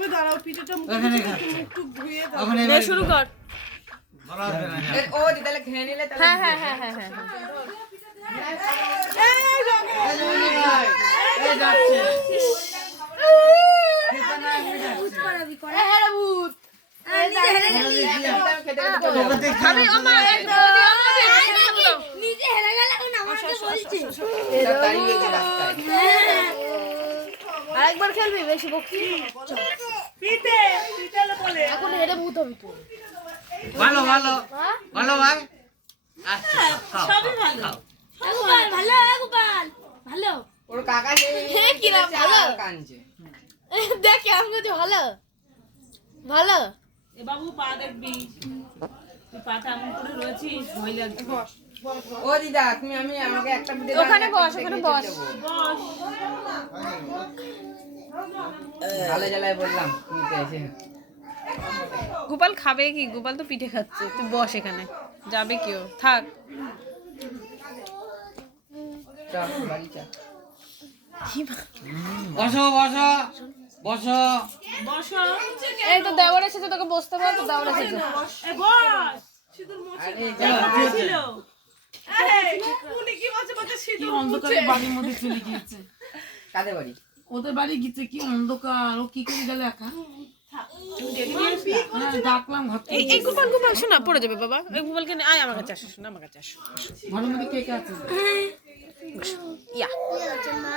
হবে দাঁড়াও পিঠেটা মুখ টুক ধুয়ে দাও নে শুরু কর ও দিদালে খেয়ে নিলে হ্যাঁ হ্যাঁ হ্যাঁ হ্যাঁ হ্যাঁ এই যাচ্ছে ভূত করাবি করে হ্যাঁ ভূত খাবি ও মা নিজে হেরে গেল এখন আমাকে বলছে দাঁড়িয়ে গেছে রাস্তায় আরেকবার খেলবি বেশি বকছি পিঠে পিঠেলে বলে এখন হেরে ভূত হবি তুই ভালো ভালো ভালো ভাই আচ্ছা সবই ভালো গোপাল ভালো গোপাল ভালো ওর কাকা যে হ্যাঁ, কি নাম ভালো? কানছে দেখ কেমন করছে ভালো ভালো এ বাবু পা দেখবি তুই পাটা এমন করে রয়েছিস ভয় লাগছে ও দিদা তুমি আমাকে একটা পিঠে ওখানে বস ওখানে বস বস ভালো জ্বালায় বললাম তুমি তো এসে গোপাল খাবে কি গোপাল তো পিঠে খাচ্ছে তুই বস এখানে যাবে কেউ থাক চল বাড়ি চল বসো বসো বসো বসো এই তো দেওয়ার এসেছে তোকে বসতে বল তো দেওয়ার এসেছে এ বস সিঁদুর মুছে আরে ছিল এই উনি কি বলছে বলছে সিঁদুর মুছে বাড়ির মধ্যে চলে গিয়েছে কাদের বাড়ি ওদের বাড়ি গিয়েছে কি অন্ধকার ও কি করে গেল একা হ্যাঁ, ডাকলাম ঘর থেকে। এই গোপাল গোপাল শোনা পড়ে যাবে বাবা এই গোপালকে নিয়ে আয় আমার কাছে আসো শোনা আমার কাছে আসো ঘরের মধ্যে কে কে আছে ইয়া মা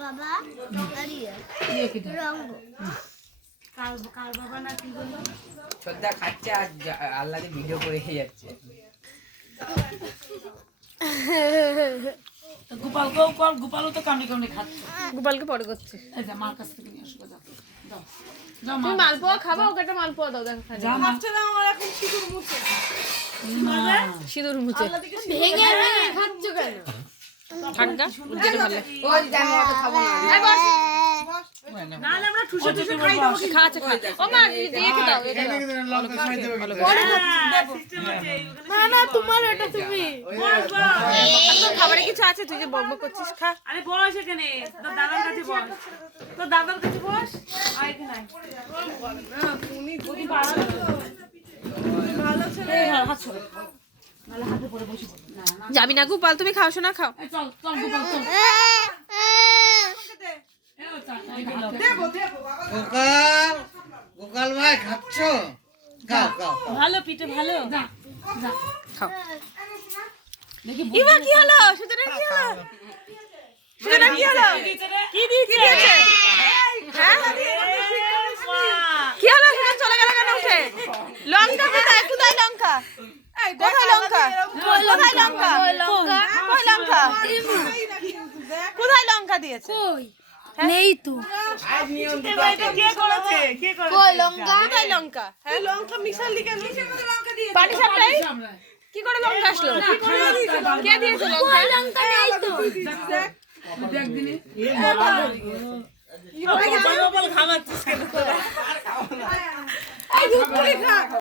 বাবা আরিয়া ইয়ে কি দেয়? রঙ্গ কার বাবা না কি বললো শ্রদ্ধা খাচ্ছে আর আল্লাহকে ভিডিও করে যাচ্ছে তো গোপালকেও কর গোপালও তো কামড়ে কামড়ে খাচ্ছে গোপালকে পরে করছে এই যা মার কাছ থেকে নিয়ে আসো যাও যাও যাও মা তুমি মালপোয়া খাবা ওকে একটা মালপোয়া দাও দেখো খালি যা মা আচ্ছা না আমার এখন সিঁদুর মুছে সিঁদুর মুছে ভেঙে ভেঙে খাচ্ছ কেন ঠান্ডা যেটা ভালো লাগে। ও দিদা আমি অত খাবো না নাহলে আমরা ঠুসে ঠুসে খাই দেবো খা আছে খা ও মা দিয়ে খেতে দাও এটা দাও সিস্টেম আছে না না তোমার এটা তুমি বস বস খাবারে কিছু আছে তুই যে বকবক করছিস খা আরে বস এখানে তোর দাদার কাছে বস তোর দাদার কাছে বস আর এখানে আয়। উনি ভালো ছেলে যাবি না গোপাল তুমি খাও শোনা খাও এই চল চল গোপাল চল গোকাল গোকাল ভাই খাচ্ছ খাও খাও ভালো পিঠে ভালো যা যা খাও দেখি ইমা কি হলো সুতরাং কি হলো সুতরাং কি হলো কি দিয়েছে হ্যাঁ কি হলো সুতরাং চলে গেল কেন উঠে লঙ্কা কোথায় কোথায় লঙ্কা কোথায় লঙ্কা কোথায় লঙ্কা কোথায় লঙ্কা কোথায় লঙ্কা দিয়েছে কই নেই তো আজ নিয়ম এটা কে করেছে কে করেছে কই লঙ্কা কোথায় লঙ্কা এই লঙ্কা মিশালি কেন লঙ্কা দিয়ে পাটি সাপটাই আমরা কি করে লঙ্কা আসলো কে দিয়েছে লঙ্কা লঙ্কা নেই তো দেখ দিনি খাওয়াচ্ছিস কেন